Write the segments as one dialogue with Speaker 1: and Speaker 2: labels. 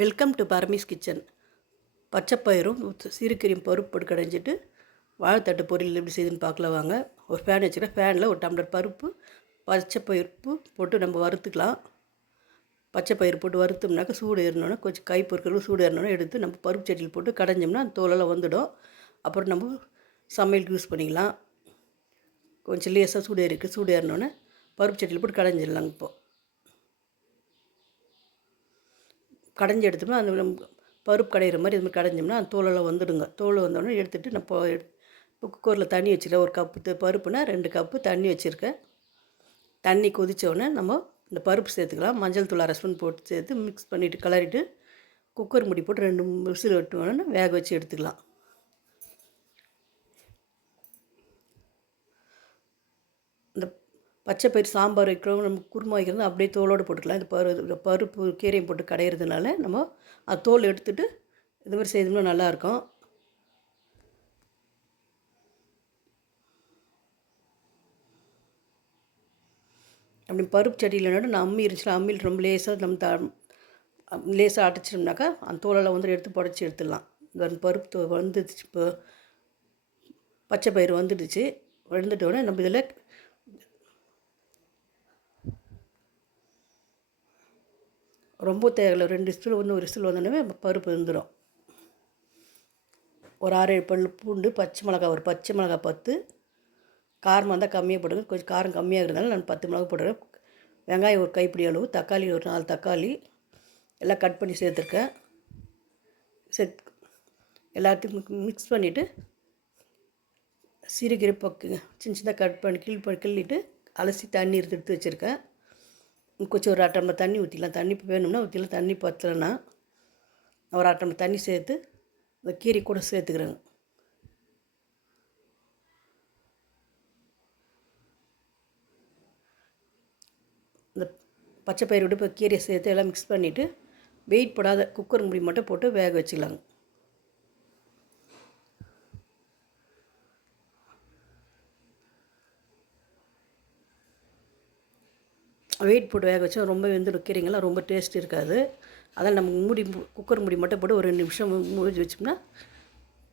Speaker 1: Welcome to பர்மிஸ் kitchen. பச்சைப்பயிரும் சிறுகீரையும் பருப்பு போட்டு கடைஞ்சிட்டு வாழைத்தட்டு பொரியல் எப்படி செய்யுதுன்னு பார்க்கல வாங்க. ஒரு ஃபேன் வச்சுக்கிறேன். ஃபேனில் ஒரு டம்ளர் பருப்பு பச்சைப்பருப்பு போட்டு நம்ம வறுத்துக்கலாம். பச்சைப்பயிறு போட்டு வறுத்தோம்னாக்கா சூடு ஏறினோன்னா கொஞ்சம் கை பொருட்கள் சூடு ஏறினோன்னா எடுத்து நம்ம பருப்பு சட்டியில் போட்டு கடைஞ்சோம்னா அந்த தோலெல்லாம் வந்துடும். அப்புறம் நம்ம சமையலுக்கு யூஸ் பண்ணிக்கலாம். கொஞ்சம் லேசாக சூடு ஏறிக்கு சூடு ஏறினோன்னே பருப்பு சட்டியில் போட்டு கடைஞ்சிடலாங்க இப்போது கடைஞ்சி எடுத்தோம்னா அந்த பருப்பு கடையிற மாதிரி இது மாதிரி கடைஞ்சோம்னா அந்த தோலெல்லாம் வந்துடுங்க. தோல் வந்தோடனே எடுத்துகிட்டு நான் இப்போ குக்கரில் தண்ணி வச்சுருக்கேன் ஒரு கப்பு பருப்புனா ரெண்டு கப்பு தண்ணி வச்சுருக்கேன். தண்ணி கொதித்தோடனே நம்ம இந்த பருப்பு சேர்த்துக்கலாம். மஞ்சள் தூள் அரை ஸ்பூன் போட்டு சேர்த்து மிக்ஸ் பண்ணிவிட்டு கிளறிட்டு குக்கர் முடி போட்டு ரெண்டு விசில் வெட்டுவோன்னு வேக வச்சு எடுத்துக்கலாம் இந்த பச்சை பயிர் சாம்பார் வைக்கிறோம் நம்ம குருமா வைக்கிறது அப்படியே தோலோடு போட்டுக்கலாம். இந்த பரு பருப்பு கீரையும் போட்டு கடையிறதுனால நம்ம அது தோல் எடுத்துட்டு இது மாதிரி செய்தோம்னா நல்லாயிருக்கும். அப்படி பருப்பு சட்டியில் நான் அம்மி இருந்துச்சுன்னா அம்மியில் ரொம்ப லேசாக நம்ம த லேசாக அடைச்சிட்டோம்னாக்கா அந்த தோலெல்லாம் வந்து எடுத்து புடச்சி எடுத்துடலாம். இந்த பருப்பு தோ வந்துடுச்சு இப்போ. பச்சை பயிறு வந்துடுச்சு. வந்துட்டோடனே நம்ம இதில் ரொம்ப தேவையில்ல. ரெண்டு விசில் ஒன்று ஒரு விசில் வந்தோடனே பருப்பு இருந்துடும் ஒரு ஆறு ஏழு பல் பூண்டு பச்சை மிளகா ஒரு பச்சை மிளகா பத்து. காரமாக இருந்தால் கம்மியாக போட்டுங்க கொஞ்சம் காரம் கம்மியாக இருந்தாலும் நான் பத்து மிளகா போடுறேன் வெங்காயம் ஒரு கைப்பிடி அளவு தக்காளி ஒரு நாலு தக்காளி. எல்லாம் கட் பண்ணி சேர்த்துருக்கேன். செத் எல்லாத்தையும் மிக்ஸ் பண்ணிவிட்டு சிறுகீரை பக்கு சின்ன சின்னதாக கட் பண்ணி கிள் கிள்ளிட்டு அலசி தண்ணி எடுத்து எடுத்து வச்சுருக்கேன். கொஞ்சம் ஒரு அரை டம்ளர் தண்ணி ஊற்றிக்கலாம் தண்ணி வேணும்னா ஊற்றிக்கலாம் தண்ணி பற்றலைன்னா ஒரு அரை டம்ளர் தண்ணி சேர்த்து இந்த கீரை கூட சேர்த்துக்கிறேங்க. இந்த பச்சை பயிர் விட்டு இப்போ கீரையை சேர்த்து எல்லாம் மிக்ஸ் பண்ணிவிட்டு வெயிட் போடாத குக்கர் முடி மட்டும் போட்டு வேக வச்சுக்கலாங்க. வெயிட் போட்டு வேக வச்சா ரொம்ப வெந்து கீரைங்கெல்லாம் ரொம்ப டேஸ்ட் இருக்காது. அதனால் நம்ம மூடி குக்கர் மூடி மட்டும் போட்டு ஒரு ரெண்டு நிமிஷம் மூடி வச்சோம்னா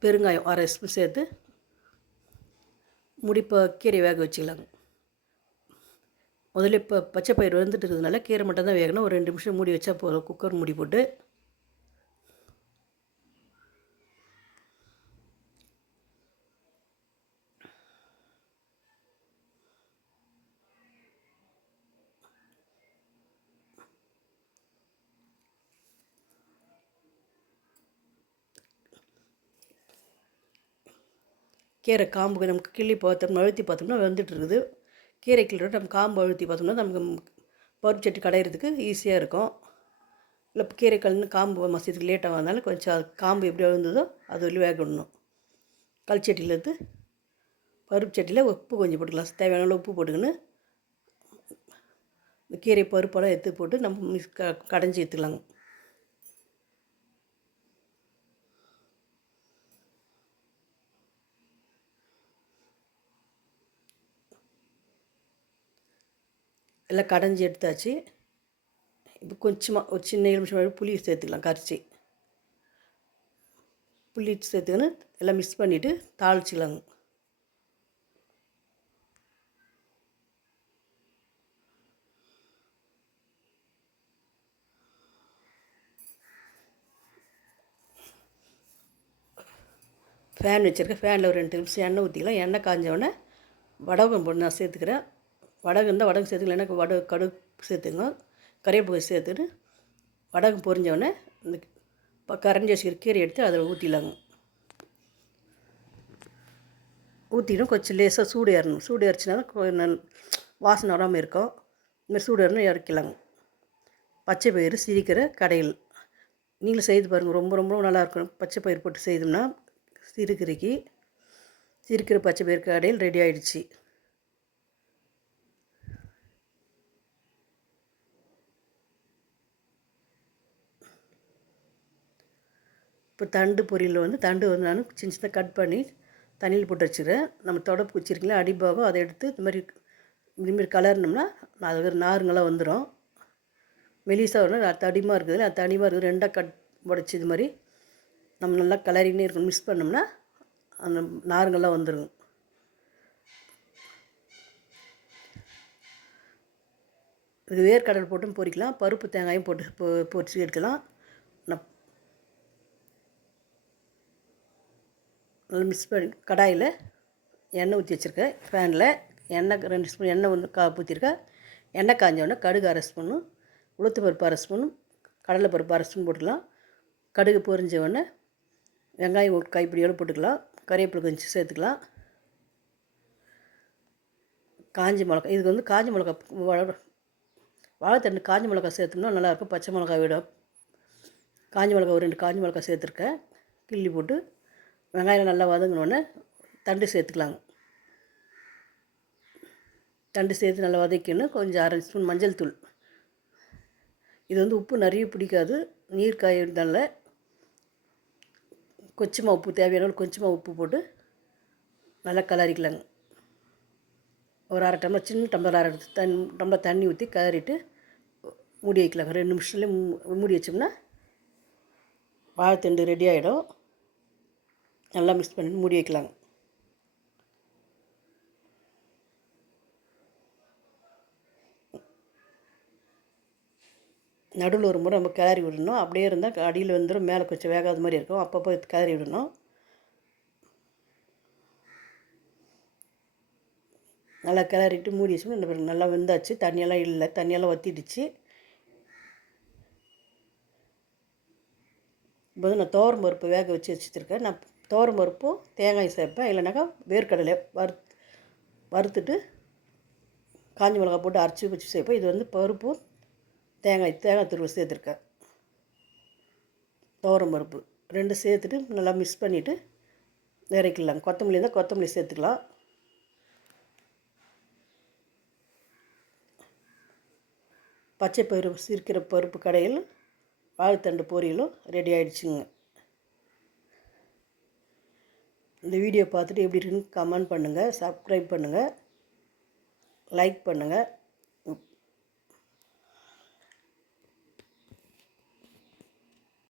Speaker 1: பெருங்காயம் அரை ஸ்பூன் சேர்த்து முடிப்போ இப்போ கீரை வேக வச்சுக்கலாங்க. முதல்ல இப்போ பச்சை பயிர் வந்துட்டு இருக்கிறதுனால கீரை மட்டும் தான் வேகணும். ஒரு ரெண்டு நிமிஷம் மூடி வச்சா போதும். குக்கர் மூடி போட்டு கீரை காம்பு நமக்கு கிள்ளி பார்த்தோம்னா அழுத்தி பார்த்தோம்னா வந்துட்டு இருக்குது கீரை கிள்ளி நம்ம காம்பு அழுத்தி பார்த்தோம்னா நமக்கு பருப்பு சட்டி கடையிறதுக்கு ஈஸியாக இருக்கும். இல்லை கீரை கலந்து காம்பு மசியத்துக்கு லேட்டாக வந்தாலும் கொஞ்சம் காம்பு எப்படி விழுந்ததோ அது வெளியே வேக விடணும் கல் எடுத்து பருப்பு சட்டியில் உப்பு கொஞ்சம் போட்டுக்கலாம். தேவையான அளவு உப்பு போட்டுக்கின்னு இந்த கீரை பருப்பெல்லாம் எடுத்து போட்டு நம்ம மிஸ் க கடைஞ்சி எடுத்துக்கலாங்க எல்லாம் கடைஞ்சி எடுத்தாச்சு. இப்போ கொஞ்சமாக ஒரு சின்ன நிமிஷம் புளி சேர்த்துக்கலாம் கரைச்சி. புளி சேர்த்துக்கின்னு எல்லாம் மிக்ஸ் பண்ணிவிட்டு தாளிச்சிக்கலாங்க ஃபேன் வச்சுருக்கேன் ஃபேனில் ஒரு ரெண்டு நிமிஷம் எண்ணெய் ஊற்றிக்கலாம் எண்ணெய் காஞ்ச உடனே வடகம் போட்டு நான் சேர்த்துக்கிறேன். வடகு இருந்தால் வடகு சேர்த்துக்கலாம். எனக்கு வடகு கடுகு சேர்த்துங்க கறிவேப்பிலை சேர்த்துட்டு வடகு பொரிஞ்சோடனே இந்த கரைஞ்சி வச்சுக்கிற கீரை எடுத்து அதில் ஊற்றிடலாங்க ஊற்றிடும் கொஞ்சம் லேசாக சூடு ஏறணும். சூடு ஏறிச்சுனா கொஞ்சம் வாசனை வராமல் இருக்கும். இந்தமாதிரி சூடு ஏறணும் இறக்கலாங்க பச்சை பயிறு சிரிக்கிற கடையில். நீங்களும் செய்து பாருங்கள் ரொம்ப ரொம்ப நல்லாயிருக்கும் பச்சை பயிர் போட்டு செய்தோம்னா சிறுகீரைக்கு சிறுக்கிற பச்சை பயிர் கடையில் ரெடி ஆகிடுச்சி இப்போ தண்டு பொரியல் வந்து தண்டு வந்து நான் சின்ன சின்ன கட் பண்ணி தண்ணியில் போட்டு வச்சுக்கிறேன் நம்ம தொடப்பு வச்சுருக்கீங்களா அடிபாகம் அதை எடுத்து இந்த மாதிரி இதுமாரி கலர்னோம்னா அது நாருங்களாம் வந்துடும் மெலிசாக வரணும் தடிமாக இருக்குது. அது தனிமாக இருக்குது. ரெண்டாக கட் உடச்சி இது மாதிரி நம்ம நல்லா கலரினே இருக்கணும். மிக்ஸ் பண்ணோம்னா அந்த நாருங்கள்லாம் வந்துடும் இது வேர்க்கடல் போட்டும் பொரிக்கலாம். பருப்பு தேங்காயும் போட்டு பொ பொரிச்சு எடுக்கலாம் நான் நல்லா மிக்ஸ் பண்ணி கடாயில் எண்ணெய் ஊற்றி வச்சுருக்கேன். ஃபேனில் எண்ணெய் ரெண்டு ஸ்பூன் எண்ணெய் ஒன்று கா ஊற்றிருக்கேன் எண்ணெய் காஞ்சோடனே கடுகு அரை ஸ்பூனும் உளுத்து பருப்பு அரை ஸ்பூனும் கடலை பருப்பு அரை ஸ்பூன் போட்டுக்கலாம். கடுகு பொரிஞ்ச உடனே வெங்காயம் ஒரு கைப்பிடியோடு போட்டுக்கலாம். கறிவேப்பிலை கொஞ்சம் சேர்த்துக்கலாம். காஞ்சி மிளகா இதுக்கு வந்து காஞ்சி மிளகா வாழைத்தண்டு காஞ்சி மிளகா சேர்த்தோம்னா நல்லாயிருக்கும். பச்சை மிளகா விட காஞ்சி மிளகா ஒரு ரெண்டு காஞ்சி மிளகா சேர்த்துருக்கேன். கிள்ளி போட்டு வெங்காயம் நல்லா வதங்கினோடனே தண்டு சேர்த்துக்கலாங்க. தண்டு சேர்த்து நல்லா வதக்கணும் கொஞ்சம் அரை ஸ்பூன் மஞ்சள் தூள். இது வந்து உப்பு நிறைய பிடிக்காது. நீர் காயனால கொஞ்சமாக உப்பு தேவையான கொஞ்சமாக உப்பு போட்டு நல்லா கலரிக்கலாங்க. ஒரு அரை டம்ளர் சின்ன டம்ளர் அரை தண் டம்ளர் தண்ணி ஊற்றி கலரிட்டு மூடி வைக்கலாங்க. ரெண்டு நிமிஷத்துலேயே மூடி வச்சோம்னா வாழைத்தண்டு ரெடி ஆகிடும் நல்லா மிக்ஸ் பண்ணி மூடி வைக்கலாங்க நடுவில் ஒரு முறை நம்ம கிளறி விடணும். அப்படியே இருந்தால் அடியில் வந்துடும் மேலே கொஞ்சம் வேகாத மாதிரி இருக்கும். அப்பப்போ கிளறி விடணும். நல்லா கிளறிட்டு மூடி வச்சோம்னா நல்லா வெந்தாச்சு. தண்ணியெல்லாம் இல்லை தண்ணியெல்லாம் வற்றிடுச்சு இப்போ வந்து நான் துவரம் பருப்பு வேக வச்சு வச்சுருக்கேன். நான் தோரம் பருப்பும் தேங்காய் சேர்ப்பேன் இல்லைனாக்கா வேர்க்கடலை வறு வறுத்துட்டு காஞ்சி மிளகா போட்டு அரைச்சி வச்சு சேர்ப்பேன் இது வந்து பருப்பும் தேங்காய் தேங்காய் துருவல் சேர்த்துருக்கேன். தோரம் பருப்பு ரெண்டு சேர்த்துட்டு நல்லா மிக்ஸ் பண்ணிவிட்டு இறக்கிடலாம். கொத்தமல்லி இருந்தால் கொத்தமல்லி சேர்த்துக்கலாம். பச்சை பயிறு சிரிக்கிற பருப்பு கடையில் வாழைத்தண்டு பொரியலும் ரெடி ஆகிடுச்சுங்க இந்த வீடியோ பார்த்துட்டு எப்படி இருக்குன்னு கமெண்ட் பண்ணுங்கள் சப்ஸ்கிரைப் பண்ணுங்கள் லைக் பண்ணுங்கள்